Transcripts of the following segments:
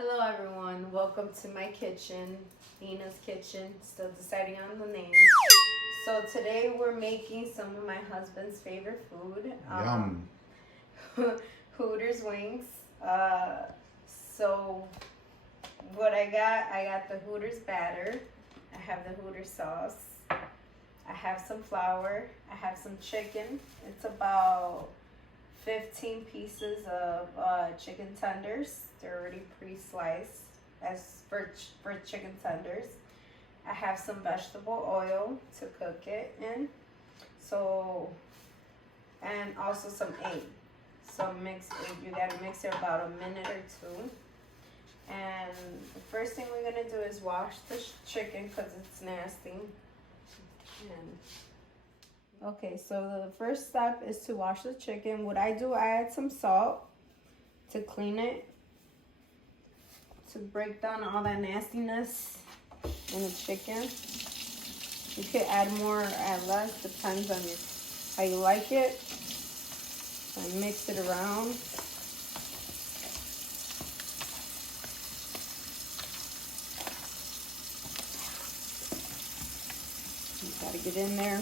Hello everyone, welcome to my kitchen, Nina's kitchen, still deciding on the name. So today we're making some of my husband's favorite food. Yum. Hooters wings. So what I got the Hooters batter, I have the Hooters sauce, I have some flour, I have some chicken. It's about 15 pieces of chicken tenders. They're already pre-sliced as for chicken tenders. I have some vegetable oil to cook it in. So, and also some egg. Some mixed egg. You gotta mix it about a minute or two. And the first thing we're gonna do is wash the chicken because it's nasty. And okay, so the first step is to wash the chicken. What I do, I add some salt to clean it, to break down all that nastiness in the chicken. You could add more, add less, depends on how you like it. I mix it around. You gotta get in there.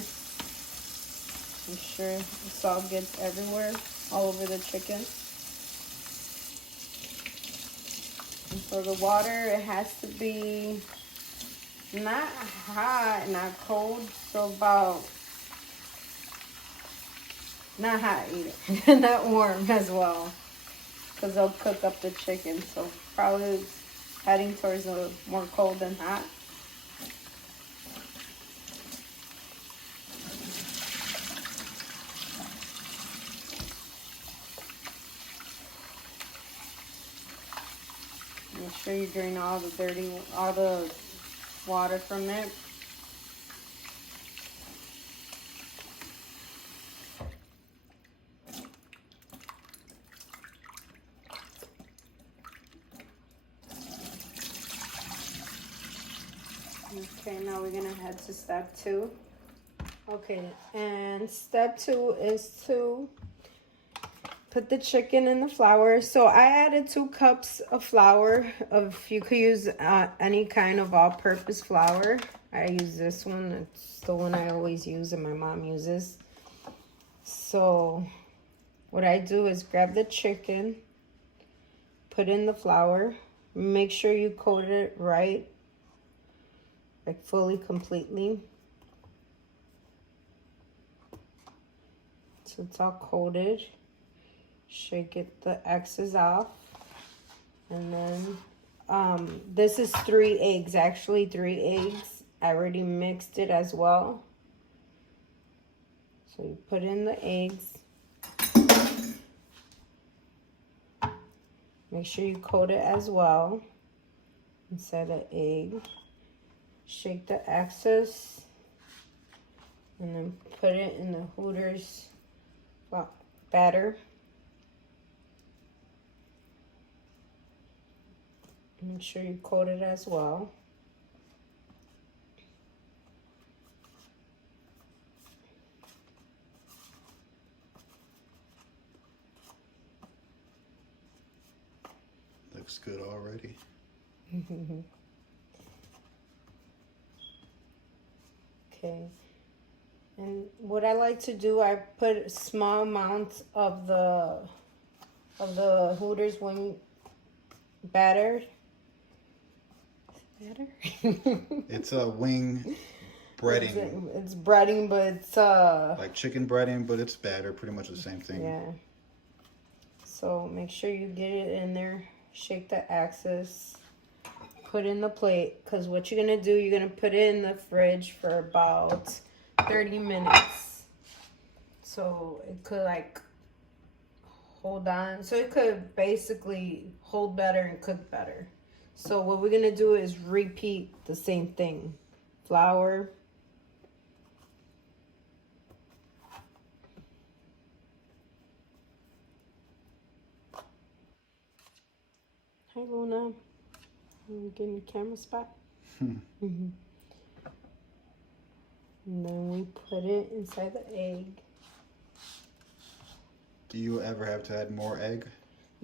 Make sure the salt gets everywhere, all over the chicken. And for the water, it has to be not hot, not cold, so about, not hot either, not warm as well, because they'll cook up the chicken, so probably heading towards a more cold than hot. Make sure you drain all the water from it. Okay, now we're gonna head to step 2. Okay, and step 2 is to put the chicken in the flour. So I added 2 cups of flour. You could use any kind of all-purpose flour. I use this one. It's the one I always use and my mom uses. So what I do is grab the chicken, put in the flour, make sure you coat it right, like fully, completely. So it's all coated. Shake it, the excess off. And then this is 3 eggs, actually 3 eggs. I already mixed it as well. So you put in the eggs. Make sure you coat it as well inside the egg. Shake the excess. And then put it in the Hooters batter. Make sure you coat it as well. Looks good already. Okay. And what I like to do, I put small amounts of the Hooters wing batter. It's a wing breading. It's breading, but it's like chicken breading, but it's batter, pretty much the same thing. yeah. So make sure you get it in there. Shake the excess. Put in the plate, because what you're gonna do, you're gonna put it in the fridge for about 30 minutes. So it could like hold on. So it could basically hold better and cook better. So what we're gonna do is repeat the same thing. Flour. Hi Luna. You getting the camera spot? And then we put it inside the egg. Do you ever have to add more egg?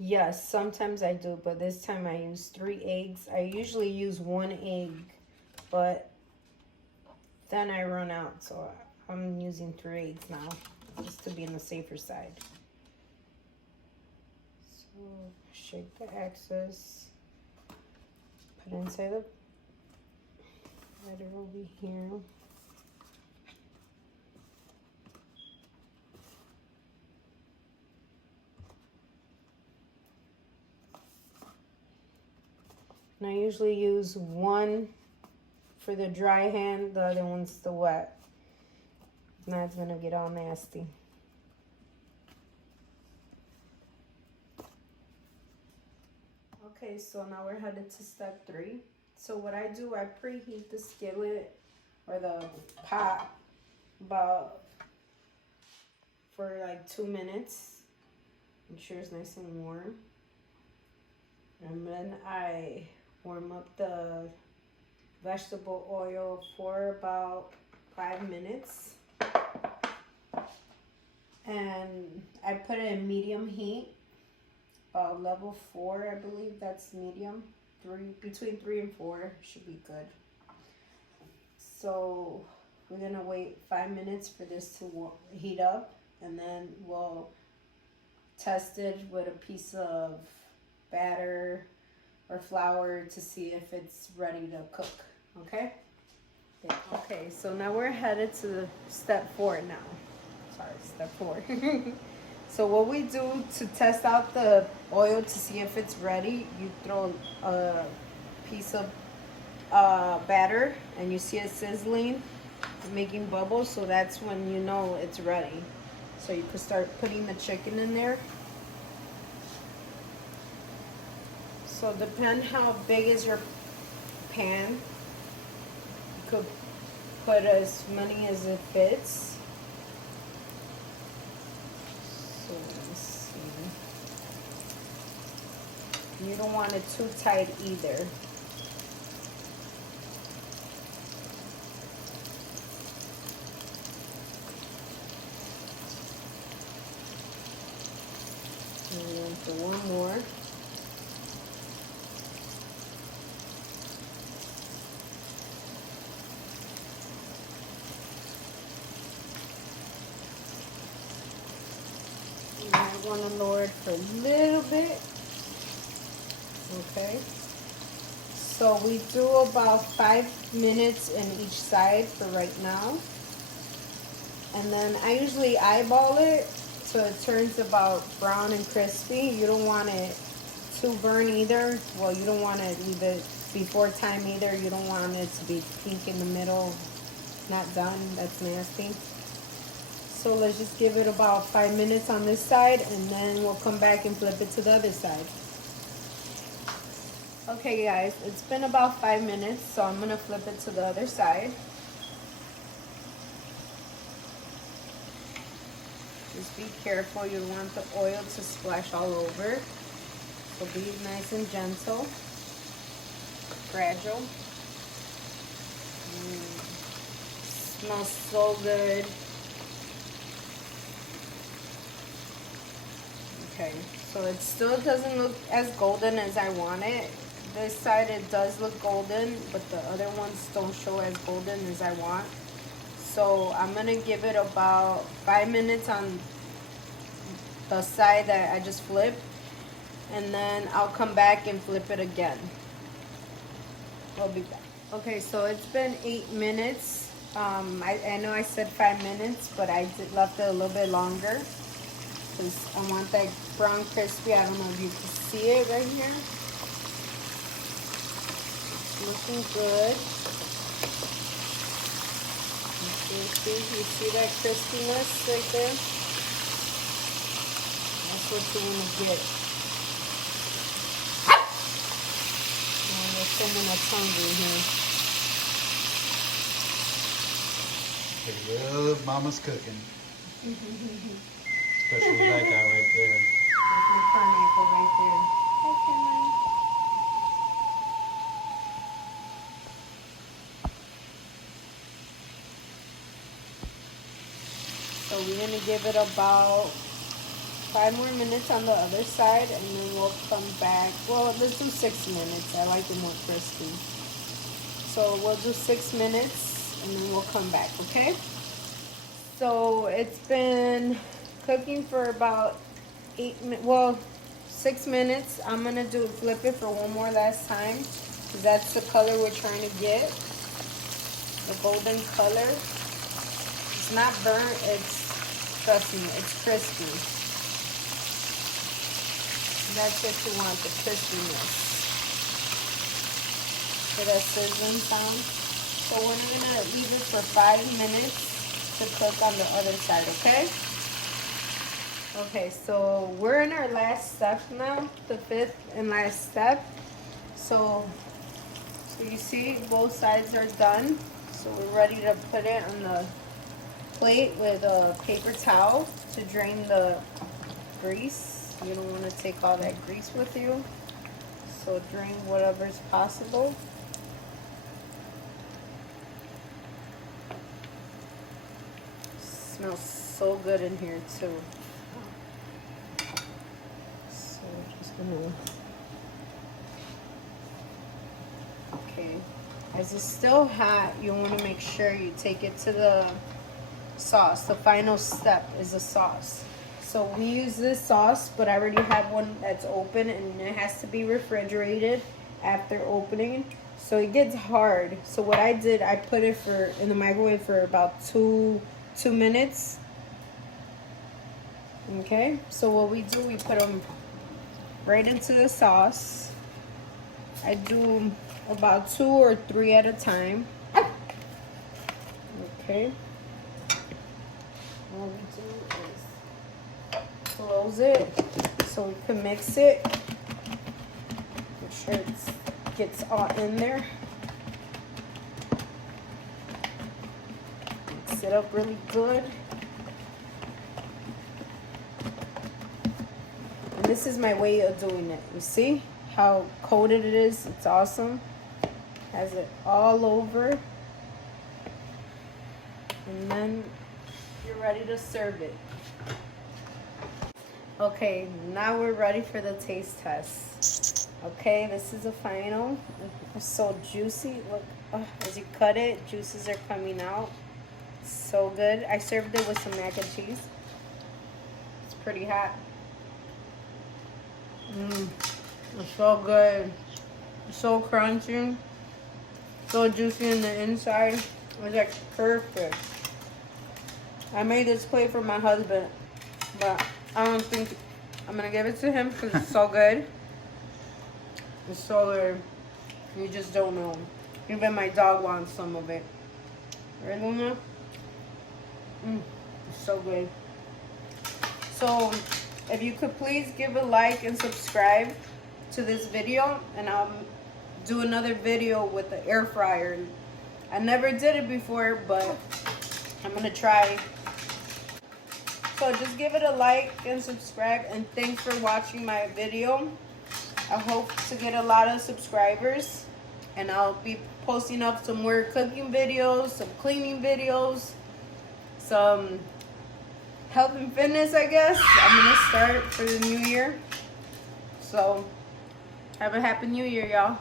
Yes, sometimes I do, but this time I use 3 eggs. I usually use 1 egg, but then I run out, so I'm using 3 eggs now, just to be on the safer side. So shake the excess, put it inside the batter over here. And I usually use one for the dry hand, the other one's the wet. Now it's gonna get all nasty. Okay, so now we're headed to step 3. So what I do, I preheat the skillet or the pot about for like 2 minutes. Make sure it's nice and warm. And then I warm up the vegetable oil for about 5 minutes. And I put it in medium heat, level 4, I believe that's medium. Between 3 and 4 should be good. So we're gonna wait 5 minutes for this to heat up, and then we'll test it with a piece of batter or flour to see if it's ready to cook. Okay? Okay, so now we're headed to step 4 now. Sorry, step 4. So what we do to test out the oil to see if it's ready, you throw a piece of batter and you see it sizzling, making bubbles, so that's when you know it's ready. So you could start putting the chicken in there. So depend how big is your pan. You could put as many as it fits. So let's see. You don't want it too tight either. And then for one more. I want to lower it for a little bit. Okay. So we do about 5 minutes in each side for right now. And then I usually eyeball it so it turns about brown and crispy. You don't want it too burnt either. Well, you don't want it either before time either. You don't want it to be pink in the middle, not done. That's nasty. So let's just give it about 5 minutes on this side, and then we'll come back and flip it to the other side. Okay guys, it's been about 5 minutes, so I'm gonna flip it to the other side. Just be careful, you don't want the oil to splash all over. So be nice and gentle, gradual. Smells so good. Okay, so it still doesn't look as golden as I want it. This side it does look golden, but the other ones don't show as golden as I want. So I'm gonna give it about 5 minutes on the side that I just flipped, and then I'll come back and flip it again. I'll be back. Okay, so it's been 8 minutes. I know I said 5 minutes, but I left it a little bit longer because I want that brown crispy. I don't know if you can see it right here. It's looking good. You see that crispiness right there? That's what you want to get. Oh, there's someone that's hungry here. They love mama's cooking. Especially that guy right there. There's my pineapple right there. Hi, Cameron. So we're gonna give it about 5 more minutes on the other side, and then we'll come back. Well, let's do 6 minutes. I like it more crispy. So we'll do 6 minutes, and then we'll come back, okay? So it's been cooking for about 6 minutes. I'm gonna flip it for one more last time, because that's the color we're trying to get. The golden color. It's not burnt, trust me, it's crispy. That's what you want, the crispiness. For that sizzling sound. So we're gonna leave it for 5 minutes to cook on the other side, okay? Okay, so we're in our last step now, the 5th and last step. So you see both sides are done. So we're ready to put it on the plate with a paper towel to drain the grease. You don't want to take all that grease with you. So drain whatever's possible. Smells so good in here too. So just gonna, okay. As it's still hot, you want to make sure you take it to the sauce. The final step is the sauce. So we use this sauce, but I already have one that's open, and it has to be refrigerated after opening. So it gets hard. So what I did, I put it in the microwave for about two minutes. Okay, so what we do, we put them right into the sauce. I do about 2 or 3 at a time. Okay. What we do is close it so we can mix it. Make sure it gets all in there. Mix it up really good. And this is my way of doing it. You see how coated it is? It's awesome. Has it all over. And then you're ready to serve it. Okay, now we're ready for the taste test. Okay, this is the final. It's so juicy. Look, as you cut it, juices are coming out. It's so good. I served it with some mac and cheese. It's pretty hot. It's so good. It's so crunchy. So juicy in the inside. It's like perfect. I made this plate for my husband, but I don't think I'm gonna give it to him because it's so good. It's so good. You just don't know. Even my dog wants some of it. Right, Luna? It's so good. So if you could please give a like and subscribe to this video, and I'll do another video with the air fryer. I never did it before, but I'm gonna try. So just give it a like and subscribe, and thanks for watching my video. I hope to get a lot of subscribers, and I'll be posting up some more cooking videos, some cleaning videos, some health and fitness, I guess. I'm gonna start for the new year. So have a happy new year, y'all.